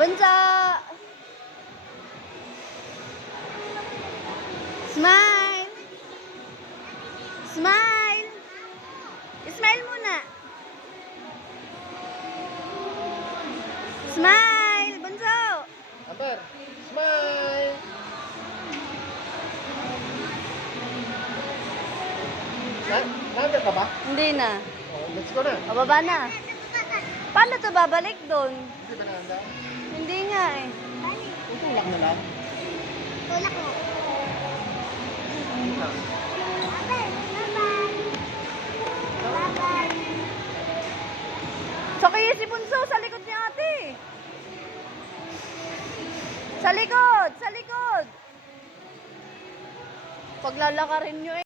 Bunso! Smile! Smile! Smile muna. Smile! Bunso! Amber, smile! Nandun ka ba? Hindi na. Oh, let's go na. Pababa na. Paano to babalik doon? Hindi ba nanda? Hindi nga eh. Tutulak na lang. Tulak mo. Tulak. Bye-bye. So kaya si Bunso sa likod ni ate. Sa likod! Sa likod! Paglalakarin nyo eh.